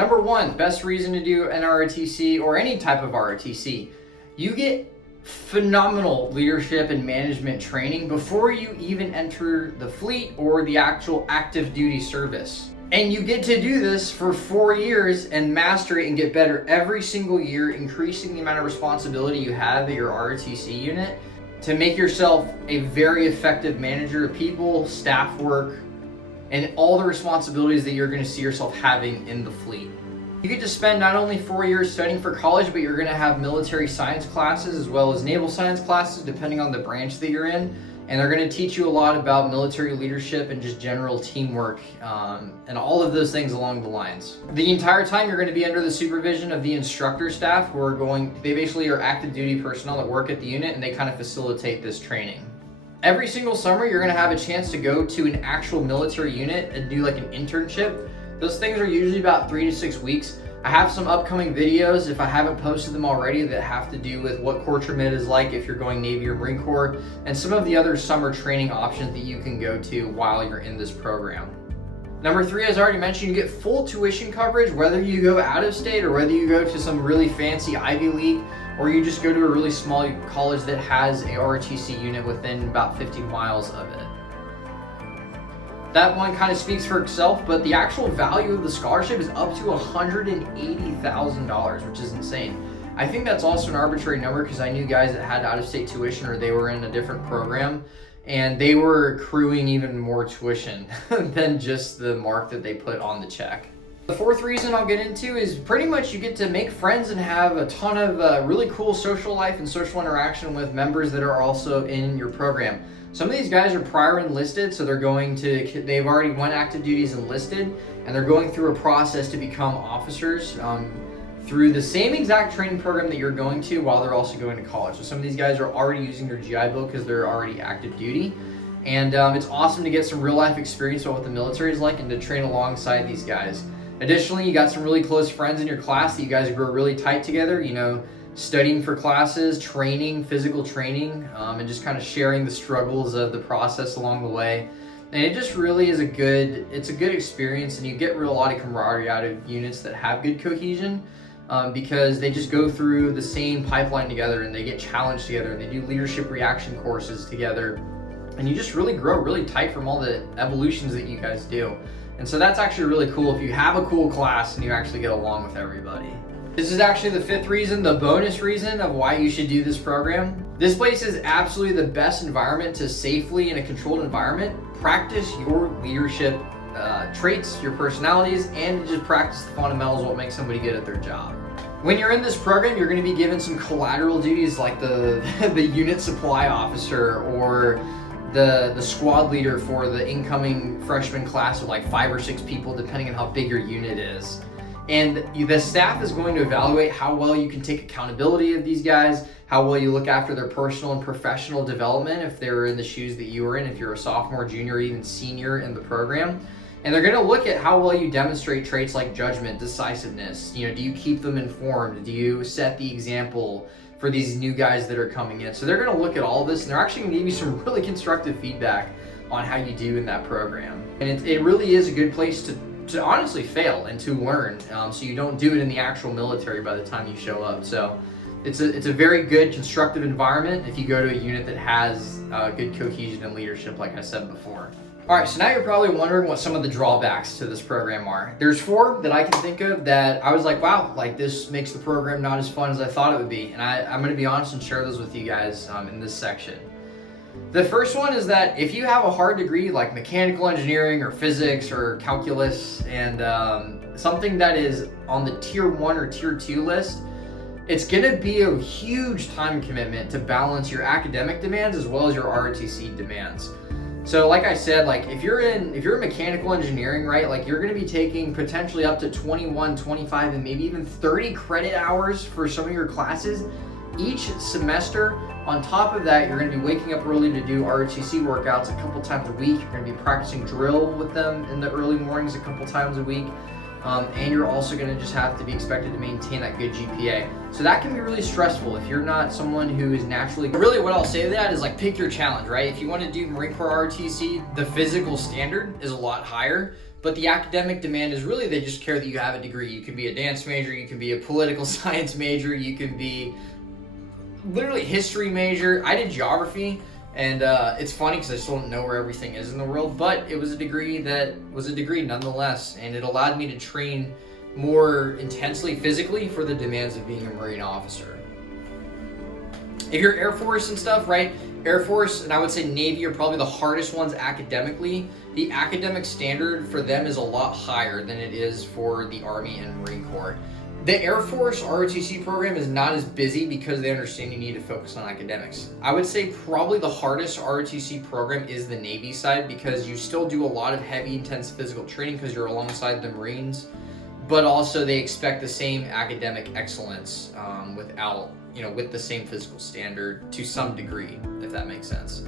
number one, best reason to do an ROTC or any type of ROTC, you get phenomenal leadership and management training before you even enter the fleet or the actual active duty service. And you get to do this for 4 years and master it and get better every single year, increasing the amount of responsibility you have at your ROTC unit to make yourself a very effective manager of people, staff work, and all the responsibilities that you're going to see yourself having in the fleet. You get to spend not only 4 years studying for college, but you're going to have military science classes as well as naval science classes, depending on the branch that you're in. And they're going to teach you a lot about military leadership and just general teamwork and all of those things along the lines. The entire time you're going to be under the supervision of the instructor staff who are they basically are active duty personnel that work at the unit, and they kind of facilitate this training. Every single summer, you're going to have a chance to go to an actual military unit and do like an internship. Those things are usually about 3 to 6 weeks. I have some upcoming videos, if I haven't posted them already, that have to do with what Corps Mid is like if you're going Navy or Marine Corps, and some of the other summer training options that you can go to while you're in this program. Number 3, as I already mentioned, you get full tuition coverage, whether you go out of state or whether you go to some really fancy Ivy League, or you just go to a really small college that has a ROTC unit within about 50 miles of it. That one kind of speaks for itself, but the actual value of the scholarship is up to $180,000, which is insane. I think that's also an arbitrary number because I knew guys that had out-of-state tuition or they were in a different program and they were accruing even more tuition than just the mark that they put on the check. The 4th reason I'll get into is pretty much you get to make friends and have a ton of really cool social life and social interaction with members that are also in your program. Some of these guys are prior enlisted, so they've already won active duties enlisted, and they're going through a process to become officers through the same exact training program that you're going to while they're also going to college. So some of these guys are already using their GI Bill because they're already active duty. And it's awesome to get some real life experience about what the military is like and to train alongside these guys. Additionally, you got some really close friends in your class that you guys grow really tight together, studying for classes, training, physical training, and just kind of sharing the struggles of the process along the way. And it just really is a good experience, and you get a lot of camaraderie out of units that have good cohesion because they just go through the same pipeline together and they get challenged together and they do leadership reaction courses together. And you just really grow really tight from all the evolutions that you guys do. And so that's actually really cool if you have a cool class and you actually get along with everybody. This is actually the 5th reason, the bonus reason of why you should do this program. This place is absolutely the best environment to safely, in a controlled environment, practice your leadership traits, your personalities, and just practice the fundamentals of what makes somebody good at their job. When you're in this program, you're going to be given some collateral duties like the unit supply officer or the squad leader for the incoming freshman class of like 5 or 6 people, depending on how big your unit is. And the staff is going to evaluate how well you can take accountability of these guys, how well you look after their personal and professional development if they're in the shoes that you are in, if you're a sophomore, junior, or even senior in the program. And they're going to look at how well you demonstrate traits like judgment, decisiveness. Do you keep them informed? Do you set the example for these new guys that are coming in? So they're going to look at all of this, and they're actually going to give you some really constructive feedback on how you do in that program. And it really is a good place to honestly fail and to learn, so you don't do it in the actual military by the time you show up. So it's a very good constructive environment if you go to a unit that has good cohesion and leadership, like I said before. All right, so now you're probably wondering what some of the drawbacks to this program are. There's 4 that I can think of that I was like, wow, like this makes the program not as fun as I thought it would be. And I'm going to be honest and share those with you guys in this section. The first one is that if you have a hard degree like mechanical engineering or physics or calculus and something that is on the tier 1 or tier 2 list, it's going to be a huge time commitment to balance your academic demands as well as your ROTC demands. So like I said, like if you're in mechanical engineering, right, like you're going to be taking potentially up to 21, 25, and maybe even 30 credit hours for some of your classes each semester. On top of that, you're going to be waking up early to do ROTC workouts a couple times a week. You're going to be practicing drill with them in the early mornings a couple times a week. And you're also going to just have to be expected to maintain that good GPA. So that can be really stressful if you're not someone who is naturally... Really what I'll say to that is like pick your challenge, right? If you want to do Marine Corps ROTC, the physical standard is a lot higher. But the academic demand is really, they just care that you have a degree. You can be a dance major, you can be a political science major, you can be literally history major. I did geography, and it's funny because I still don't know where everything is in the world, but it was a degree that was a degree nonetheless, and it allowed me to train more intensely physically for the demands of being a Marine officer. If you're Air Force and stuff, right? Air Force, and I would say Navy, are probably the hardest ones academically. The academic standard for them is a lot higher than it is for the Army and Marine Corps. The Air Force ROTC program is not as busy because they understand you need to focus on academics. I would say probably the hardest ROTC program is the Navy side, because you still do a lot of heavy, intense physical training because you're alongside the Marines, but also they expect the same academic excellence with the same physical standard to some degree, if that makes sense.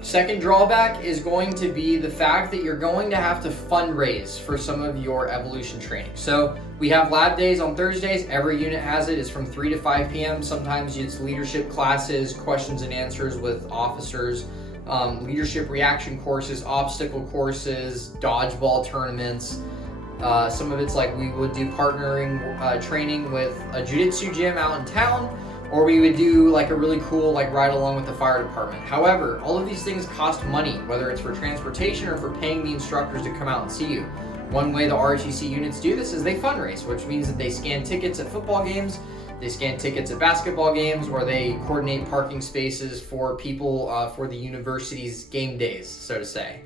Second drawback is going to be the fact that you're going to have to fundraise for some of your evolution training. So we have lab days on Thursdays. Every unit has it. It's from 3 to 5 p.m. Sometimes it's leadership classes, questions and answers with officers, leadership reaction courses, obstacle courses, dodgeball tournaments. Some of it's like we would do partnering training with a jiu-jitsu gym out in town, or we would do like a really cool like ride along with the fire department. However, all of these things cost money, whether it's for transportation or for paying the instructors to come out and see you. One way the ROTC units do this is they fundraise, which means that they scan tickets at football games, they scan tickets at basketball games, or they coordinate parking spaces for people for the university's game days, so to say.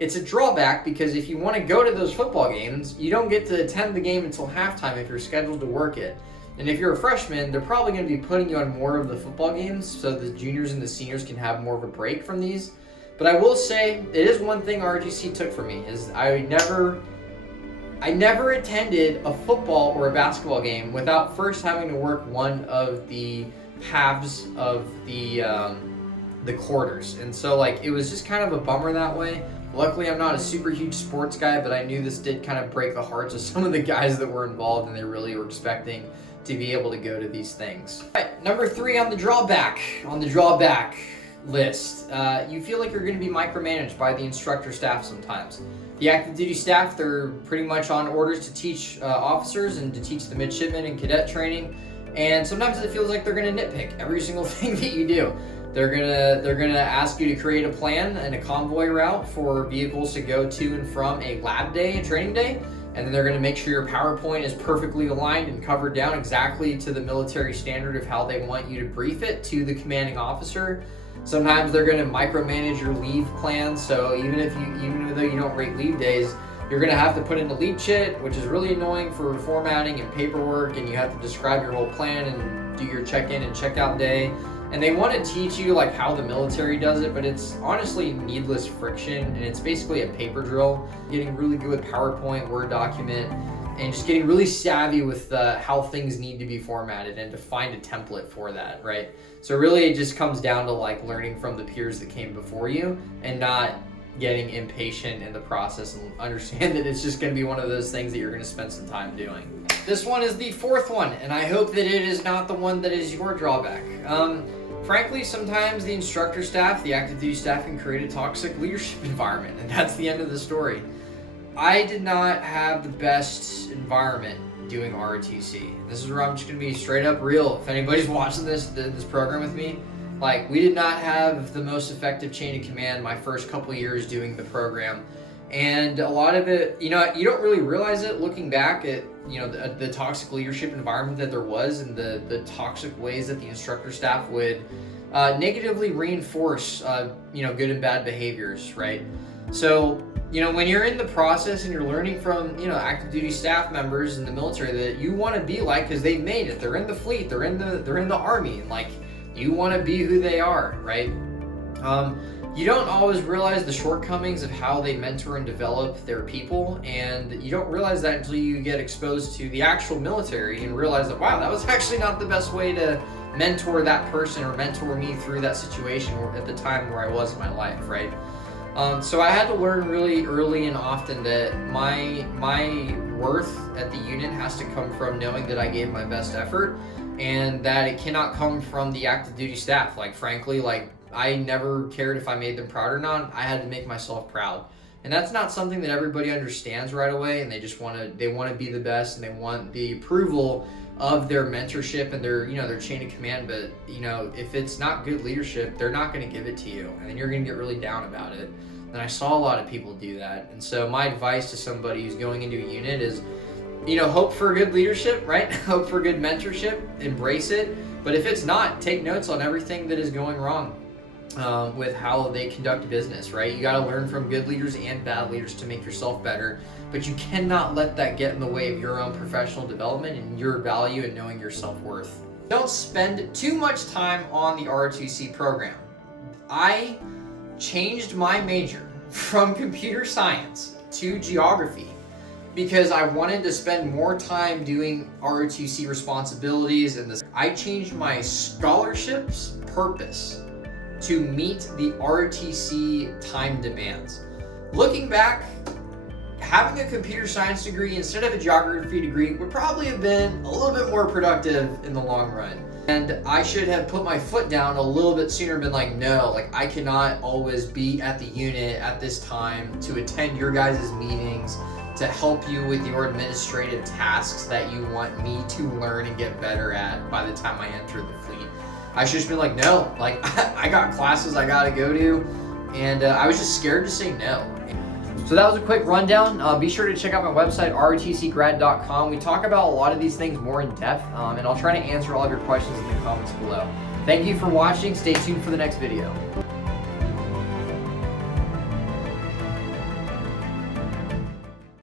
It's a drawback because if you want to go to those football games, you don't get to attend the game until halftime if you're scheduled to work it. And if you're a freshman, they're probably going to be putting you on more of the football games so the juniors and the seniors can have more of a break from these. But I will say, it is one thing ROTC took from me, is I never attended a football or a basketball game without first having to work one of the halves of the quarters. And so like it was just kind of a bummer that way. Luckily, I'm not a super huge sports guy, but I knew this did kind of break the hearts of some of the guys that were involved, and they really were expecting to be able to go to these things. All right, number 3 on the drawback list. You feel like you're going to be micromanaged by the instructor staff sometimes. The active duty staff, they're pretty much on orders to teach officers and to teach the midshipmen and cadet training, and sometimes it feels like they're going to nitpick every single thing that you do. They're gonna ask you to create a plan and a convoy route for vehicles to go to and from a lab day and training day, and then they're gonna make sure your PowerPoint is perfectly aligned and covered down exactly to the military standard of how they want you to brief it to the commanding officer. Sometimes they're gonna micromanage your leave plans, so even though you don't rate leave days, you're gonna have to put in a leave chit, which is really annoying for formatting and paperwork, and you have to describe your whole plan and do your check-in and check-out day. And they want to teach you like how the military does it, but it's honestly needless friction, and it's basically a paper drill. Getting really good with PowerPoint, Word document, and just getting really savvy with how things need to be formatted and to find a template for that, right? So really it just comes down to like learning from the peers that came before you and not getting impatient in the process, and understand that it's just going to be one of those things that you're going to spend some time doing. This one is the 4th one, and I hope that it is not the one that is your drawback. Frankly, sometimes the instructor staff, the active duty staff, can create a toxic leadership environment, and that's the end of the story. I did not have the best environment doing ROTC. This is where I'm just going to be straight up real. If anybody's watching this program with me, like, we did not have the most effective chain of command my first couple years doing the program. And a lot of it, you don't really realize it looking back at, the toxic leadership environment that there was, and the toxic ways that the instructor staff would negatively reinforce, good and bad behaviors, right? So, when you're in the process and you're learning from, active duty staff members in the military that you want to be like, because they've made it, they're in the fleet, they're in the army, and like, you want to be who they are, right? You don't always realize the shortcomings of how they mentor and develop their people, and you don't realize that until you get exposed to the actual military and realize that, wow, that was actually not the best way to mentor that person or mentor me through that situation or at the time where I was in my life, right? So I had to learn really early and often that my worth at the unit has to come from knowing that I gave my best effort, and that it cannot come from the active duty staff. Like, frankly, like, I never cared if I made them proud or not. I had to make myself proud. And that's not something that everybody understands right away, and they just want to be the best, and they want the approval of their mentorship and their chain of command. But if it's not good leadership, they're not going to give it to you, and then you're going to get really down about it. And I saw a lot of people do that. And so my advice to somebody who's going into a unit is, hope for good leadership, right? Hope for good mentorship, embrace it. But if it's not, take notes on everything that is going wrong with how they conduct business, right? You got to learn from good leaders and bad leaders to make yourself better, but you cannot let that get in the way of your own professional development and your value and knowing your self-worth. Don't spend too much time on the ROTC program. I changed my major from computer science to geography because I wanted to spend more time doing ROTC responsibilities and this. I changed my scholarship's purpose to meet the ROTC time demands. Looking back, having a computer science degree instead of a geography degree would probably have been a little bit more productive in the long run. And I should have put my foot down a little bit sooner and been like, no, I cannot always be at the unit at this time to attend your guys' meetings, to help you with your administrative tasks that you want me to learn and get better at by the time I enter the fleet. I should just be like, no, I got classes I gotta go to, and I was just scared to say no. So that was a quick rundown. Be sure to check out my website, rotcgrad.com. We talk about a lot of these things more in depth, and I'll try to answer all of your questions in the comments below. Thank you for watching. Stay tuned for the next video.